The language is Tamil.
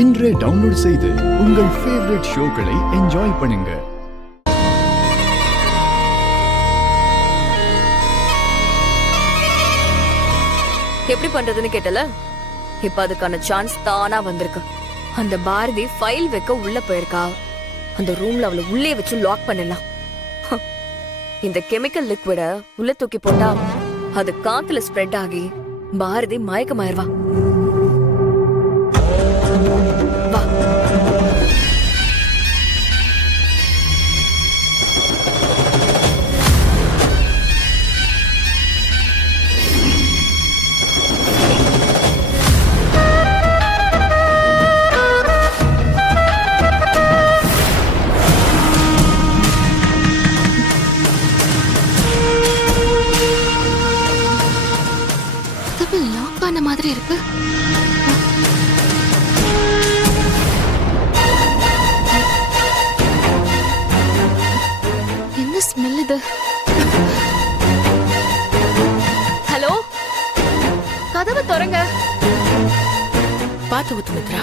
இன்றே டவுன்லோட் செய்து உங்கள் ஃபேவரட் ஷோக்களை என்ஜாய் பண்ணுங்க. எப்படி பண்றதுன்னு கேட்டல, இப்ப அதுக்கான சான்ஸ் தானா வந்திருக்கு. அந்த பாரதி ஃபைல் வைக்க உள்ள போயிருக்கா. அந்த ரூம்ல அவளை உள்ளே வச்சு லாக் பண்ணலாம். இந்த கெமிக்கல் லிக்விட உள்ள தூக்கி போட்டா அது காத்துல ஸ்ப்ரெட் ஆகி பாரதி மயக்கமாயிருவா. வா. லாக் ஆன மாதிரி இருக்கு. என்ன ஸ்மெல் இது? ஹலோ, கதவை திறங்க. பாத்து ஊத்து மித்ரா.